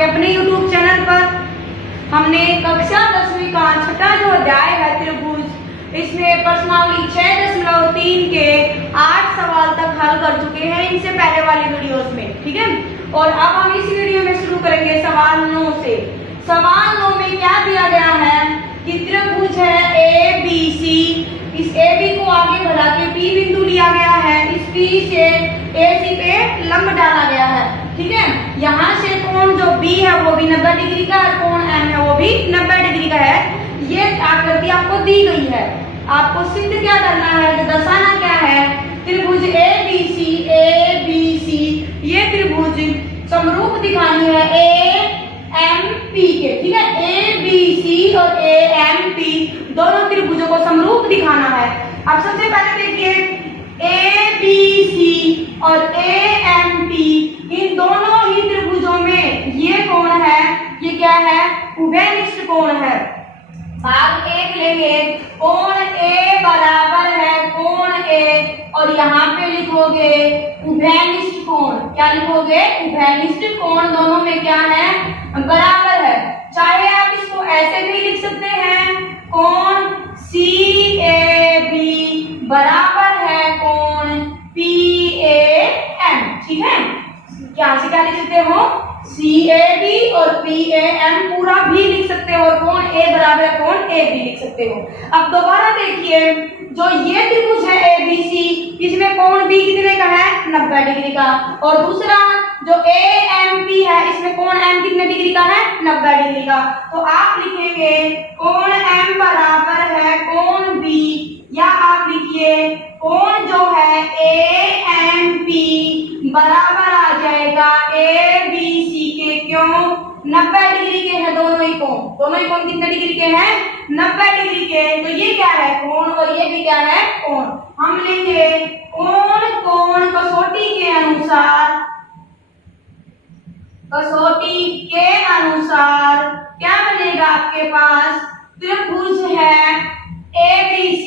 आपके अपने YouTube channel पर। हमने कक्षा 10वीं का छठा जो अध्याय है त्रिभुज, इसमें प्रश्नावली 6.3 के 8 सवाल तक हल कर चुके हैं इनसे पहले वाली वीडियोस में, ठीक है। और अब हम इस वीडियो में शुरू करेंगे सवाल 9 से। सवाल 9 में क्या दिया गया है कि त्रिभुज है ABC, इस AB को आगे बढ़ा के P बिंदु लिया गया है, इस P से AC पे लंब डाला गया है, ठीक है। यहाँ से कोण जो B है वो भी 90 डिग्री का है, कोण M है वो भी 90 डिग्री का है। ये आकृति आपको दी गई है, आपको सिद्ध क्या करना है, दर्शाना क्या है, त्रिभुज ABC ये त्रिभुज समरूप दिखानी है AMP के, ठीक है। ABC और AMP दोनों त्रिभुजों को समरूप दिखाना है। अब सबसे पहले देखिए ABC और AMP, इन दोनों ही त्रिभुजों में ये कोण है, ये क्या है, उभयनिष्ठ कोण है। भाग 1 लेंगे, कोण A बराबर है कोण A, और यहाँ पे लिखोगे उभयनिष्ठ कोण। क्या लिखोगे, उभयनिष्ठ कोण दोनों में क्या है, बराबर है। चाहे आप इसको ऐसे भी लिख सकते हैं, कोण CAB बराबर है कोण PAM, ठीक है। क्या से क्या लिख सकते हो, CAB और PAM पूरा भी लिख सकते हो, कोण A बराबर है कोण A भी लिख सकते हो। अब दोबारा देखिए, जो ये त्रिभुज है ABC, इसमें कोण B कितने का है, 90 डिग्री का, और दूसरा जो AMP है इसमें कोण M कितने डिग्री का है, 90 डिग्री का। तो आप लिखेंगे कोण M बराबर है कोण B, या आप लिखिए कोण जो है AMP बराबर आ जाएगा ABC के, क्यों, 90 डिग्री के हैं दोनों ही कोण कितने डिग्री के हैं, 90 डिग्री के। तो ये क्या है, कोण, और ये भी क्या है, कोण। हम लेंगे कोण कसौटी के अनुसार क्या बनेगा आपके पास, त्रिभुज है ABC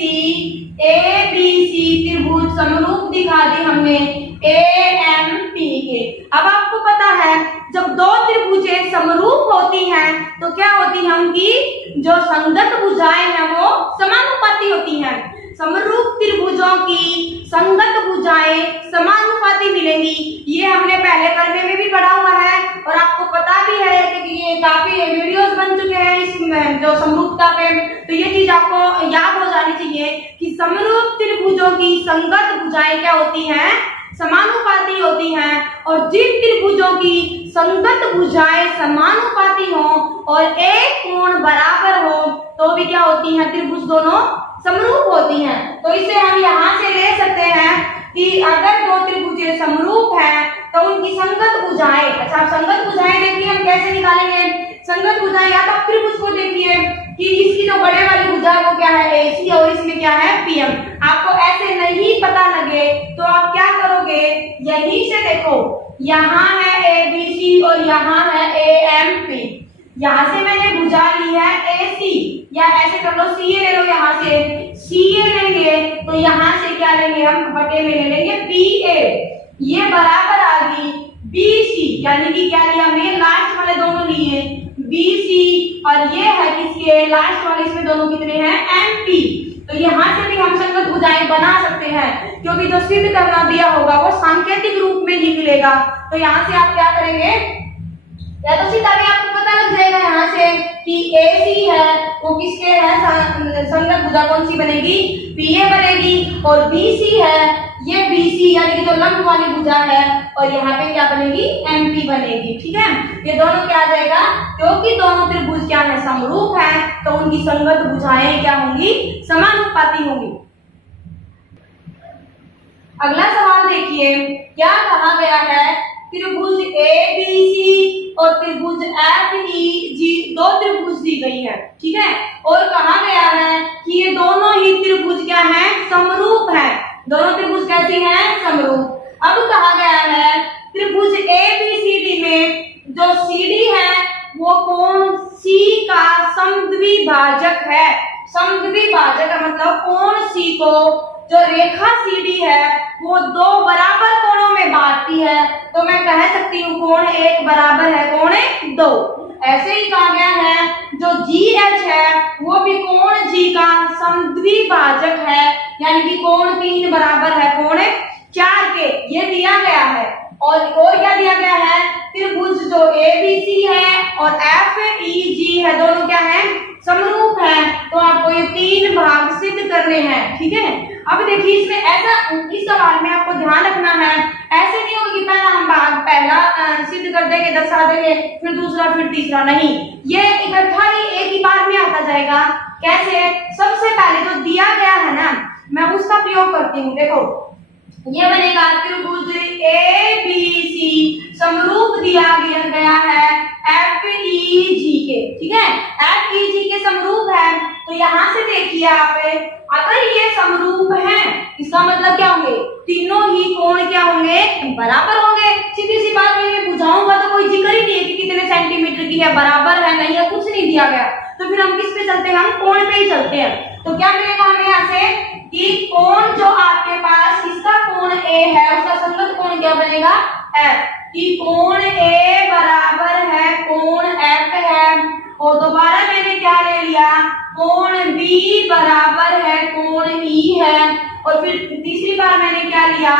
त्रिभुज समरूप दिखा दी हमने AMP के। अब आपको पता है जब दो त्रिभुजें समरूप होती हैं तो क्या होती है, उनकी जो संगत भुजाएं हैं वो समानुपाती होती हैं। समरूप त्रिभुजों की संगत भुजाएं समानुपाती मिलेंगी, ये हमने पहले करने में भी पढ़ा हुआ है, और आपको पता भी है कि ये काफी वीडियोस बन चुके हैं इसमें जो समरूपता पे। तो ये चीज आपको याद हो जानी चाहिए कि समरूप त्रिभुजों की संगत भुजाएं क्या होती हैं, समानुपाती होती हैं। और जिन त्रिभुजों की संगत भुजाएं समानुपाती हो और एक कोण बराबर हो तो भी क्या होती हैं, त्रिभुज दोनों समरूप होती हैं। तो इसे हम यहाँ से ले सकते हैं कि अगर दो त्रिभुजें समरूप हैं तो उनकी संगत भुजाएं, अच्छा आप संगत भुजाएं देखिए हम कैसे निकालेंगे, संगत भुजाएं या तो आप त्रिभुज को देखिए कि इसकी जो बड़े वाली भुजा है वो क्या है AC और इसमें क्या है PM। आपको ऐसे नहीं पता लगे तो आप क्या करोगे, यहीं से देखो, यहाँ है ABC और यहाँ है AMP, यहाँ से मैंने भुजा ली है AC, या ऐसे कर लो CA ले लो, यहाँ से CA लेंगे तो यहाँ से क्या लेंगे हम, बटे में ले लेंगे PA, ये बराबर आ गई BC, यानी कि क्या लिया हमने, लास्ट वाले दोनों लिए BC, और ये है किसके, लास्ट वाले, इसमें दोनों कितने हैं, MP। तो यहाँ से भी हम संगत भुजाएं बना सकते हैं, क्योंकि जो सिद्ध करना दिया होगा वो सांकेतिक रूप में ही मिलेगा। तो यहाँ से आप क्या करेंगे, या तो सीधा भी आपको पता लग जाएगा यहाँ से कि AC है वो किसके है, संगत भुजा कौन सी बनेगी, PA बनेगी, और BC है ये BC यानी कि जो लंब वाली भुजा है, और यहाँ पे क्या बनेगी, MP बनेगी, ठीक है। ये दोनों क्या आ जाएगा, क्योंकि दोनों त्रिभुज क्या है, समरूप है, तो उनकी संगत भुजाएं क्या होंगी, समानुपाती होंगी। अगला सवाल देखिए, क्या कहा गया है, त्रिभुज ABC और त्रिभुज FEG दो त्रिभुज दी गई है, ठीक है, और कहा गया है कि ये दोनों ही त्रिभुज क्या है, समरूप है, दोनों त्रिभुज कैसी हैं, समरूप। अब कहा गया है त्रिभुज ABCD में जो CD है वो कोण C का समद्विभाजक है। समद्विभाजक का मतलब कोण C को जो रेखा CD है वो दो बराबर कोणों में बांटती है, तो मैं कह सकती हूँ कोण एक बराबर है कोण 2। ऐसे ही कहा गया है जो GH है वो भी कोण G का समद्विभाजक है, यानी कि कोण 3 बराबर है कोण 4 के, ये दिया गया है। और क्या दिया गया है, त्रिभुज जो ABC है और FEG है दोनों क्या है, समरूप है। तो आपको ये 3 भाग सिद्ध करने हैं, ठीक है। अब देखिए इसमें ऐसा, इस सवाल में आपको ध्यान रखना है, ऐसे नहीं होगा कि पहला हम भाग पहला सिद्ध कर देंगे, दर्शा देंगे, फिर दूसरा, फिर तीसरा, नहीं, ये इकट्ठा ही एक ही बार में आता जाएगा। कैसे, सबसे पहले जो दिया गया है ना, मैं उसका प्रयोग करती हूँ। देखो ये बनेगा त्रिभुज ABC समरूप दिया गया है FEG के, ठीक है, FEG के समरूप है। तो यहाँ से देखिए आप, अगर ये समरूप है इसका मतलब क्या होंगे, तीनों ही कोण क्या होंगे, बराबर होंगे। सीधी सी बात, मैं बुझाऊंगा तो कोई जिक्र ही नहीं है कि कितने सेंटीमीटर की है, बराबर है, नहीं है, कुछ नहीं दिया गया। तो फिर हम किस पे चलते हैं, हम कोण पे ही चलते हैं। तो क्या मिलेगा हमें यहाँ से कि कोण जो आपके पास इसका कोण A है उसका संगत कोण क्या बनेगा, F, कि कोण A बराबर है कोण F है। और दोबारा मैंने क्या ले लिया, कोण B बराबर है कोण E है। और फिर तीसरी बार मैंने क्या लिया,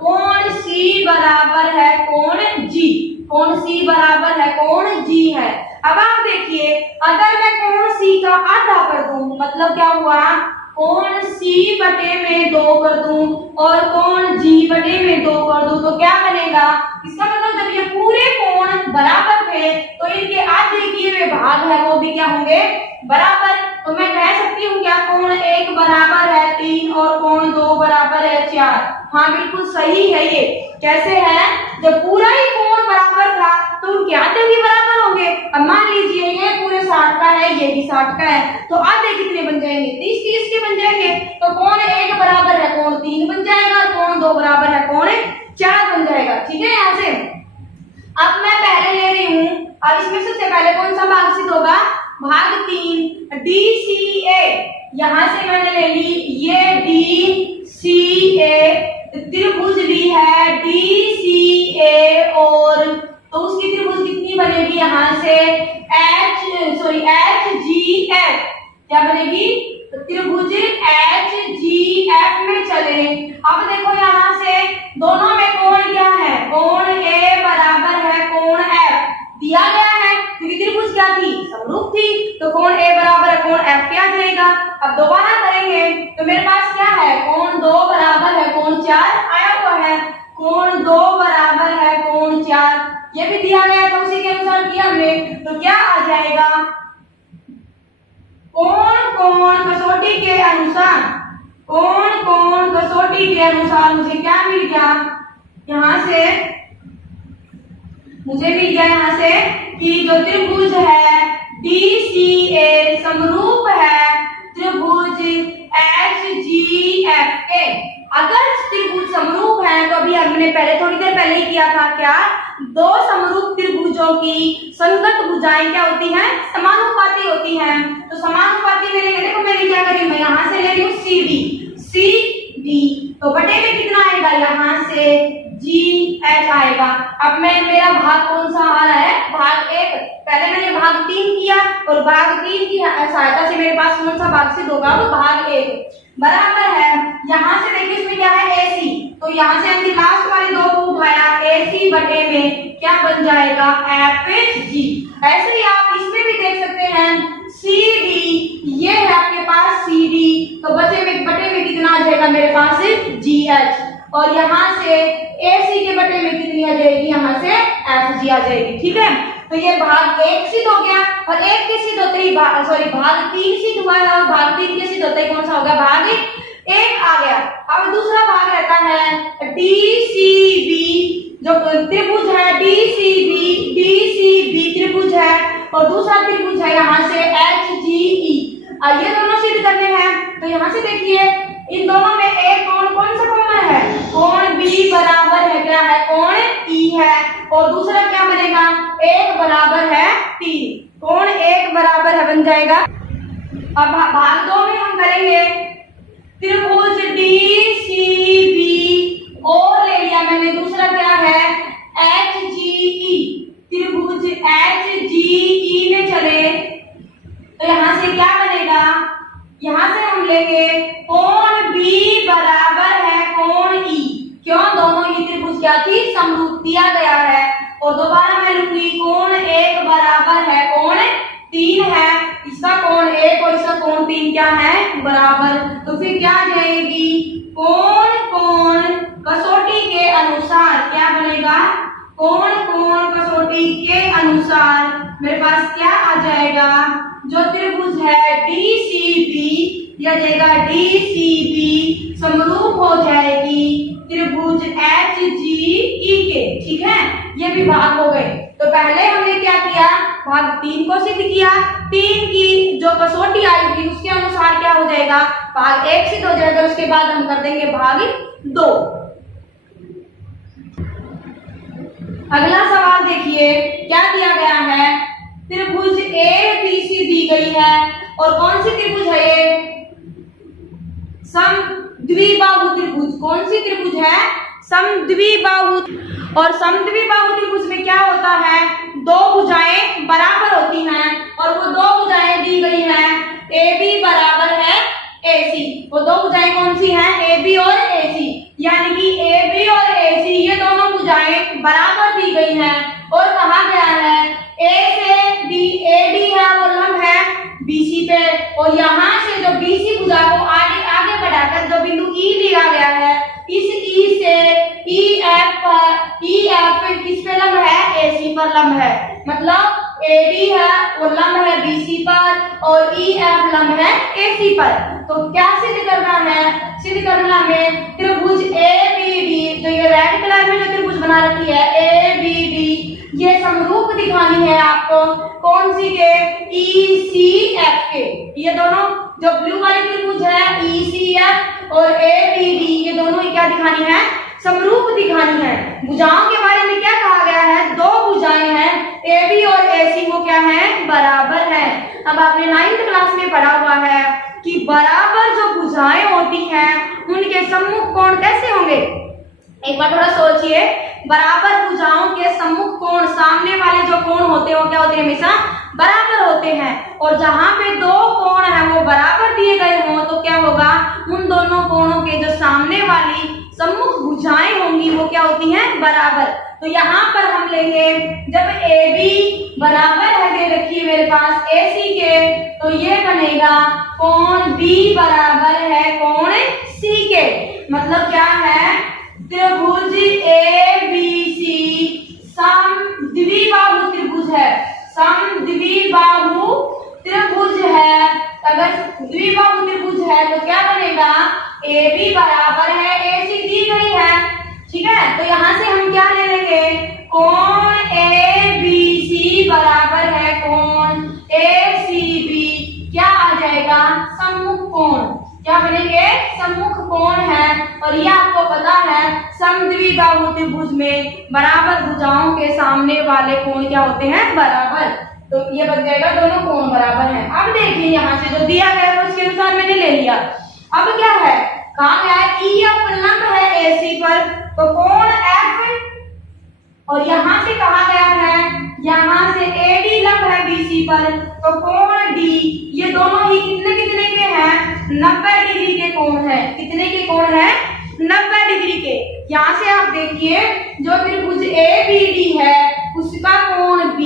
कोण C बराबर है कोण G, कोण C बराबर है कोण G है। अब आप देखिए, अगर मैं कोण C का आधा कर दूं, मतलब क्या हुआ, कोण C बटे में 2 कर दूं और कोण G बटे में 2 कर दूं, तो क्या बनेगा, इसका मतलब जब ये पूरे कोण बराबर थे तो इनके आधे किए हुए भाग है वो भी क्या होंगे, बराबर। तो मैं कह सकती हूँ क्या, कोण 1 बराबर है 3 और कोण 2 बराबर है 4। हाँ बिल्कुल सही है। ये कैसे है, जब पूरा ही कोण बराबर था तो उनके आधे भी बराबर होंगे। अब मान लीजिए ये पूरे 60 का है, ये भी 60 का है, तो आधे कितने बन जाएंगे, 30-30 के बन जाएंगे। तो कोण 1 बराबर है कोण 3 बन जाएगा, कोण 2 बराबर है कोण 4 बन जाएगा, ठीक है। यहाँ से अब मैं पहले ले रही हूँ, अब इसमें सबसे पहले कौन सा भाग सिद्ध होगा, भाग 3 DCA। यहाँ से मैंने ले ली ये DCA, त्रिभुज ली है DCA, और तो उसकी त्रिभुज कितनी बनेगी, यहाँ से HGF, क्या बनेगी, त्रिभुज HGF में चले। अब देखो यहाँ से दोनों में कोण क्या है, कोण A बराबर है कोण F, दिया गया है क्योंकि त्रिभुज क्या थी, समरूप थी। तो कोण A बराबर है कोण F क्या जाएगा। अब दोबारा करेंगे तो मेरे पास क्या है, कोण 2 बराबर है कोण 4 आया हुआ है, कोण 2 बराबर है कोण 4, ये भी दिया गया था, उसी के अनुसार किया हमने। तो क्या आ जाएगा, कोण कसौटी के अनुसार, कोण कसौटी के अनुसार मुझे क्या मिल गया, यहाँ से मुझे मिल गया यहाँ से कि जो त्रिभुज है DCA समरूप है त्रिभुज HGF के। अगर त्रिभुज समरूप है तो अभी हमने पहले थोड़ी देर पहले ही किया था, क्या, दो समरूप त्रिभुजों की संगत भुजाएं क्या होती हैं, समानुपाती होती हैं। तो समानुपाती में लेंगे, देखो मैंने क्या करी, मैं यहाँ से ले रही हूँ CD, तो बटे में कितना आएगा, यहाँ से GH आएगा। अब मैं, मेरा भाग कौन सा आ रहा है, भाग 1, पहले मैंने भाग 3 किया और भाग 3 की सहायता से मेरे पास कौन सा भाग सिद्ध होगा, वो भाग 1 बराबर है। यहाँ से देखिए इसमें क्या है AC, तो यहाँ से हमने लास्ट वाले 2 को उठाया, AC बटे में क्या बन जाएगा, FG। ऐसे ही आप इसमें भी देख सकते हैं CD, ये है आपके पास CD, तो बटे में कितना आ जाएगा मेरे पास GH, और यहाँ से AC के बटे में कितनी आ जाएगी, यहाँ से FG आ जाएगी, ठीक है। तो ये भाग 1 सिद्ध हो गया, और 1 के सिद्ध होते ही भाग 3 सिद्ध हुआ है, और भाग 3 के सिद्ध होते ही कौन सा होगा, भाग 1 आ गया। अब दूसरा भाग रहता है DCB, जो त्रिभुज है DCB त्रिभुज है, और दूसरा त्रिभुज है यहाँ से HGE। ये दोनों सिद्ध करने हैं, तो यहाँ से देखिए इन दोनों में एक कोण कौन सा कॉमन है, कोण B बराबर है क्या है, कोण E है, और दूसरा क्या बनेगा, 1 बराबर है 3, कोण 1 बराबर है बन जाएगा। अब भाग 2 में हम करेंगे त्रिभुज DCB, और ले लिया मैंने दूसरा क्या है HGE, त्रिभुज HGE 3 है, इसका कोण 1 और इसका कोण 3 क्या है बराबर। तो फिर क्या आ जाएगी कोण कोण कसौटी के अनुसार क्या बनेगा, कोण कोण कसौटी के अनुसार मेरे पास क्या आ जाएगा, जो त्रिभुज है DCB या जाएगा DCB समरूप हो जाएगी त्रिभुज HGE के। ठीक है, ये भी भाग हो गए। तो पहले हमने क्या किया, भाग 3 को सिद्ध किया, 3 की जो कसौटी आएगी उसके अनुसार क्या हो जाएगा भाग 1 सिद्ध हो जाएगा। उसके बाद हम कर देंगे भाग 2। अगला सवाल देखिए क्या दिया गया है, त्रिभुज ABC दी गई है और कौन सी त्रिभुज है ये, समद्विबाहु त्रिभुज। कौन सी त्रिभुज है, समद्विबाहु। और समद्विबाहु त्रिभुज में क्या होता है, दो भुजाएं बराबर होती हैं और वो दो भुजाएं दी गई हैं AB बराबर है AC। वो दो भुजाएं कौन सी हैं, AB और AC, यानी कि AB और AC ये दोनों भुजाएं बराबर दी गई हैं और कहा गया है A से B AD है वो लंब है BC पे, और यहाँ से जो BC भुजा को आगे आगे बढ़ाकर जो बिंदु E लिया गया है, इस E से EF किस पे लंब है, AC पर लंब है। मतलब AD है वो लंब है BC पर और EF लंब है AC पर। तो क्या सिद्ध करना है, सिद्ध करना में त्रिभुज ABD, जो ये रेड कलर में जो त्रिभुज बना रखी है ABD, ये समरूप दिखानी है आपको कौन सी के, ECF के। ये दोनों जो ब्लू वाली त्रिभुज है ECF और ABD, ये दोनों ही क्या दिखानी है, समरूप दिखानी है। भुजाओं के बारे में क्या कहा गया है, दो भुजाएं हैं AB और AC वो क्या है बराबर है। अब आपने 9th क्लास में पढ़ा हुआ है कि बराबर जो भुजाएं होती हैं उनके सम्मुख कोण कैसे होंगे। एक बार थोड़ा सोचिए, बराबर भुजाओं के सम्मुख कोण, सामने वाले जो कोण होते हैं वो क्या होते हैं, हमेशा बराबर होते हैं। और जहां पे दो कोण है वो बराबर दिए गए हों तो क्या होगा, उन दोनों कोणों के जो सामने वाली सम्मुख भुजाएं होंगी वो क्या होती हैं बराबर। तो यहाँ पर हम लेंगे, जब AB बराबर है दे रखिए मेरे पास AC के, तो ये बनेगा कोण B बराबर है कोण C के। मतलब क्या है, त्रिभुज ABC समद्विबाहु त्रिभुज है, समद्विबाहु त्रिभुज है। अगर द्विबाहु त्रिभुज है तो क्या बनेगा, AB बराबर है AC दी गई है। ठीक है, तो यहाँ से हम क्या ले लेंगे, कोण ABC बराबर है कोण ACB, क्या आ जाएगा सम्मुख कोण, क्या बनेंगे सम्मुख कोण है। और ये आपको पता है समद्विबाहु त्रिभुज में बराबर भुजाओं के सामने वाले कोण क्या होते हैं बराबर। तो ये बन जाएगा दोनों कोण बराबर हैं। अब देखिए यहाँ से जो दिया गया है उसके अनुसार मैंने ले लिया। अब क्या है, कहा गया है EF लंब है AC पर, तो कोण F, और यहाँ से कहा गया है यहाँ से AD लंब है BC पर, तो कोण D, ये दोनों ही कितने कितने के हैं, 90 डिग्री के कोण है। कितने के कोण है, 90 डिग्री के। यहाँ से आप देखिए जो त्रिभुज ABD है उसका कोण B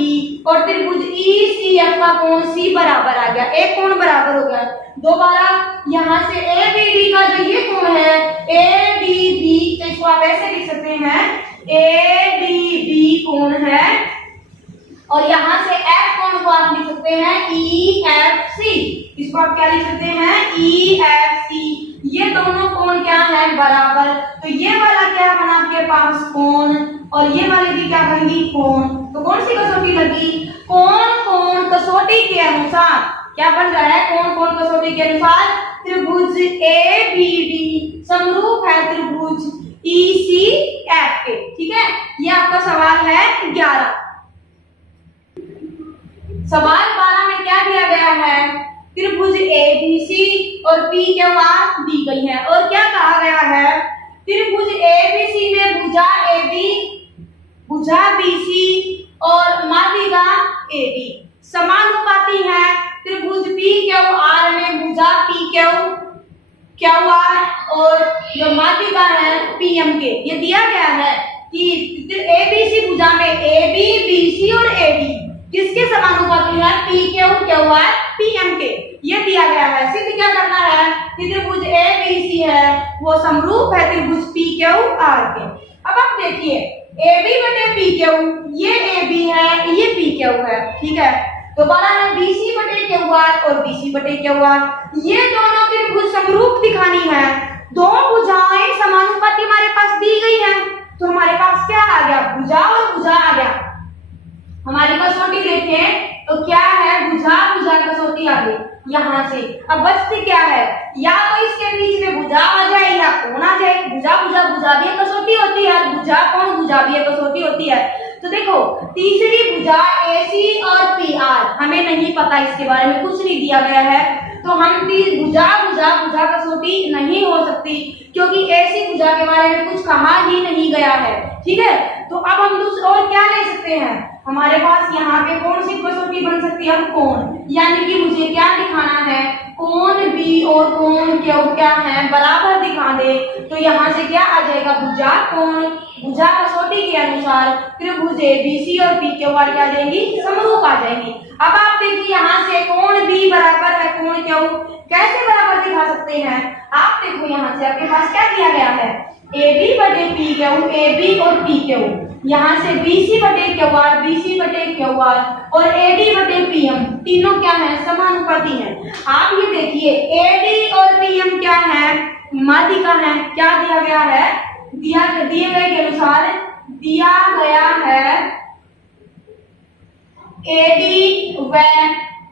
और त्रिभुज ECF का कोण C बराबर आ गया, एक कोण बराबर हो गया। दोबारा यहाँ से ABD का जो ये कोण है ADB, तो इसको आप ऐसे लिख सकते हैं ADB कोण है, और यहाँ से F कोण को आप लिख सकते हैं EFC, इसको आप क्या लिख सकते हैं EFC। ये दोनों कोण क्या है बराबर। तो ये वाला क्या बना आपके पास कोण, और ये वाली भी क्या बनेगी कोण। तो कौन सी कसौटी लगी, कोण कोण कसौटी के अनुसार क्या बन रहा है, कोण कोण कसौटी के अनुसार त्रिभुज ABD समरूप है त्रिभुज ECF के। ठीक है, ये आपका सवाल है 11। सवाल 12 में क्या दिया गया है, त्रिभुज ABC और PQR दी गई है, और क्या कहा गया है, त्रिभुज ABC में भुजा AB, भुजा BC और माध्यिका AD समानुपाती है। त्रिभुज PQR में भुजा PQR और जो माध्यिका है PMK। ये दिया गया है कि ABC भुजा में AB, BC और AD किसके समानुपाती है P Q Q R P M के, ये दिया गया है। सिद्ध क्या करना है कि त्रिभुज ए बी सी है वो समरूप है त्रिभुज पी क्यू आर के। अब आप देखिए ए बी बटे पी क्यू, ये ए बी है ये पी क्यू है, ठीक है। दोबारा है बी सी बटे क्यू आर और बी सी बटे क्यू आर, ये दोनों त्रिभुज समरूप दिखानी है। दो भुजाएं समानुपाती हमारे पास दी गई है, तो हमारे पास क्या आ गया, भुजा और भुजा आ गया। हमारी कसौटी देखें तो क्या है, भुजा भुजा कसौटी आ गई यहाँ से। अब बचती क्या है, या तो इसके बीच में भुजा आ जाए या कोण आ जाए। भुजा भुजा भुजा भी कसौटी होती है, भुजा कोण भुजा भी कसौटी होती है। तो देखो तीसरी भुजा AC और PR हमें नहीं पता, इसके बारे में कुछ नहीं दिया गया है, तो हम भुजा भुजा भुजा कसौटी नहीं हो सकती, क्योंकि ऐसी भुजा के बारे में कुछ कहा ही नहीं गया है, ठीक है। तो अब हम दूसरा और क्या ले सकते हैं, हमारे पास यहाँ पे कौन सी कसौटी बन सकती है, कोण, यानी कि मुझे क्या दिखाना है, कोण B और कोण Q क्या है, बराबर दिखा दे। तो यहाँ से क्या आ जाएगा, भुजा कोण, भुजा कसौटी के अनुसार त्रिभुज ABC और PQR क्या आ जाएंगी, समरूप आ जाएंगी। अब आप देखिए यहाँ से कोण B बराबर है कोण Q, कैसे बराबर दिखा सकते हैं, आप देखो यहाँ से आपके पास क्या दिया गया है, AB बटे PQ, AB और PQ, यहाँ से BC बटे QR, BC बटे QR और AD बटे PM, तीनों क्या है, समानुपाती हैं। आप ये देखिए AD और PM क्या है, माध्यिका है। क्या दिया गया है, दिए गए के अनुसार दिया गया है AD व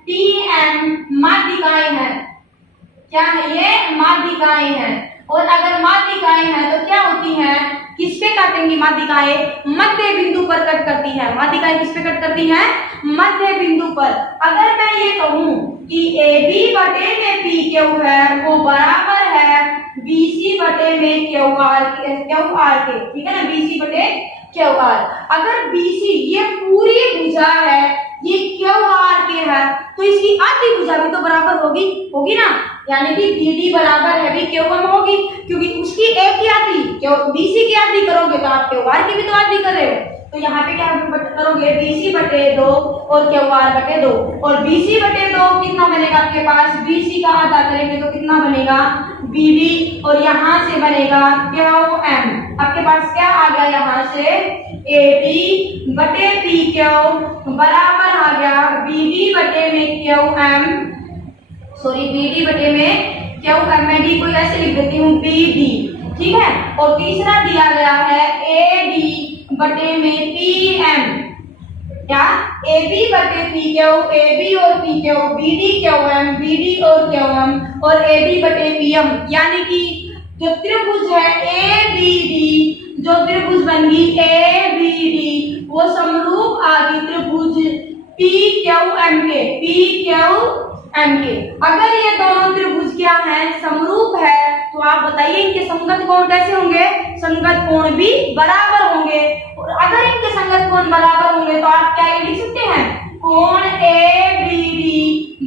PM माध्यिकाएं हैं। क्या है, ये माध्यिकाएं हैं। और अगर माध्यिकाएं हैं तो क्या होती हैं, किस पे काटेंगी माध्यिकाएं, मध्य बिंदु पर कट करती है। माध्यिकाएं किस पे कट करती हैं, मध्य बिंदु पर। अगर मैं ये कहूं कि AB बटे में PQ है वो बराबर है BC बटे में QR के, ठीक है ना, BC बटे QR। अगर BC ये पूरी भुजा है, ये QR के है, तो इसकी आधी भुजा भी तो बराबर होगी ना, यानी कि BD बराबर है भी QM होगी, क्योंकि उसकी एक की आधी BC की आधी करोगे तो आप QR की भी तो आधी कर रहे हो। तो यहाँ पे क्या करोगे, BC बटे 2 और QR बटे 2, और BC बटे 2 कितना बनेगा आपके पास, BC का आधा करेंगे तो कितना बनेगा, BD, और यहाँ से बनेगा QM। आपके पास क्या आ गया, यहाँ से AD बटे PQ बराबर आ गया BD बटे में QM, सॉरी BD बटे में QM, मैं D को ऐसे लिख देती हूँ BD, ठीक है। और तीसरा दिया गया है AD बटे में PM, क्या, AB बटे PQ, AB और PQ, BD QM, BD और QM और AD बटे PM, यानी कि जो त्रिभुज है ABD, जो त्रिभुज बन गई ABD वो समरूप आ गई त्रिभुज PQM के। अगर ये दोनों त्रिभुज क्या है, समरूप है, तो आप बताइए इनके संगत कोण कैसे होंगे, संगत कोण भी बराबर होंगे। और अगर इनके संगत कोण बराबर होंगे तो आप क्या लिख सकते हैं, कोण ABD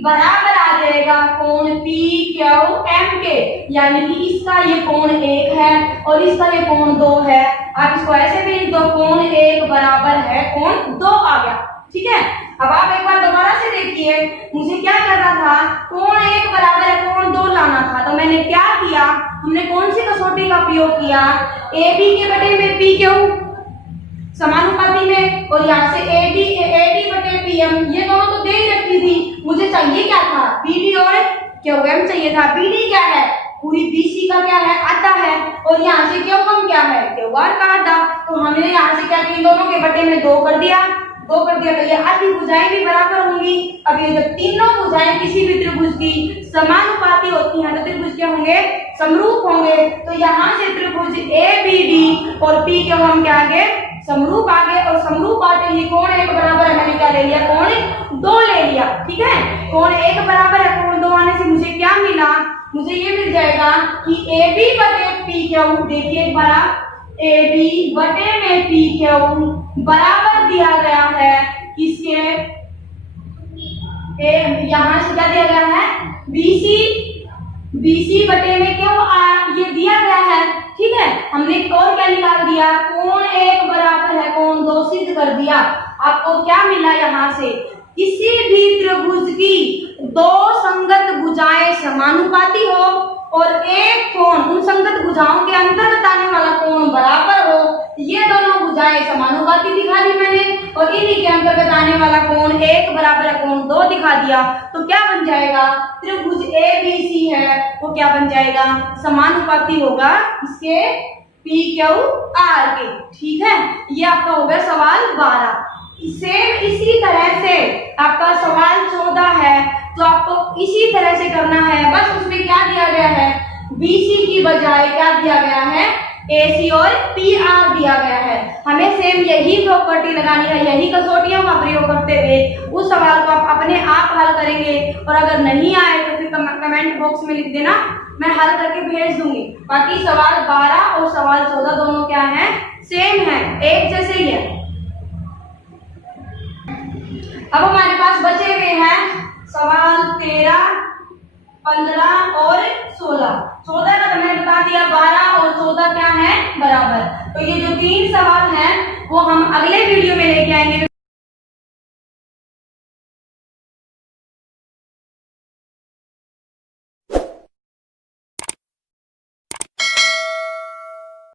बराबर आ जाएगा कोण PQM के, यानी कि इसका ये कोण 1 है और इसका ये कोण 2 है। आप इसको ऐसे भी लिख दो, कोण 1 बराबर है कोण 2 आ गया, ठीक है। अब आप एक बार दोबारा से देखिए, मुझे क्या करना था, कोण 1 बराबर है कोण 2 लाना था, तो मैंने क्या किया, हमने कौन सी कसौटी का प्रयोग किया, AB के बटे में PQ समानुपाती में, और यहाँ से AD बटे PM, ये दोनों तो दे ही रखी थी। मुझे चाहिए क्या था, BD और QM चाहिए था। BD क्या है, पूरी BC का क्या है, आधा है, और यहाँ से QM क्या है, QR का आधा। तो हमने यहाँ से क्या किया, दोनों के बटे में 2 कर दिया, तो ये आधी भुजाएं भी बराबर होंगी। अब ये जब तीनों भुजाएं किसी भी त्रिभुज की समानुपाती होती हैं तो त्रिभुज क्या होंगे, समरूप होंगे। तो यहाँ से त्रिभुज ABD और PQM के आगे समरूप आ गए, और समरूप आते ही कोण 1 बराबर है, मैंने क्या ले लिया, कोण 2 ले लिया, ठीक है। कोण 1 बराबर है कोण 2 आने से मुझे क्या मिला, मुझे ये मिल जाएगा कि AB बटे PQ, देखिए एक बार AB बटे में PQ बराबर दिया गया है किसके, यहाँ से क्या दिया गया है, BC बटे में QR, ये दिया गया है, ठीक है। हमने और क्या निकाल दिया, कोण 1 बराबर है कोण 2 सिद्ध कर दिया। आपको क्या मिला, यहाँ से किसी भी कि दो संगत भुजाएं समानुपाती हो और एक कोण उन संगत भुजाओं के अंतर्गत आने वाला कोण बराबर हो। ये दोनों भुजाएं समानुपाती दिखा दी मैंने और इन्हीं के अंतर्गत आने वाला कोण 1 बराबर कोण 2 दिखा दिया। तो क्या बन जाएगा, त्रिभुज ABC है वो क्या बन जाएगा, समानुपाती होगा इसके PQR के। ठीक है, ये आपका हो गया सवाल 12। इसी तरह से आपका सवाल 14 है, तो आपको इसी तरह से करना है। बस उसमें क्या दिया गया है, BC की बजाय क्या दिया गया है, AC और PR दिया गया है। हमें सेम यही प्रॉपर्टी लगानी है, यही कसौटियों का प्रयोग करते हुए उस सवाल को आप अपने आप हल करेंगे। और अगर नहीं आए तो फिर कमेंट बॉक्स में लिख देना, मैं हल करके भेज दूंगी। बाकी सवाल 12 और सवाल 14 दोनों क्या है, सेम है, एक जैसे ही है। अब हमारे पास बचे हुए हैं सवाल 13, 15 और 16। 14 का मैंने बता दिया, 12 और 14 क्या है, बराबर। तो ये जो 3 सवाल हैं वो हम अगले वीडियो में लेके आएंगे।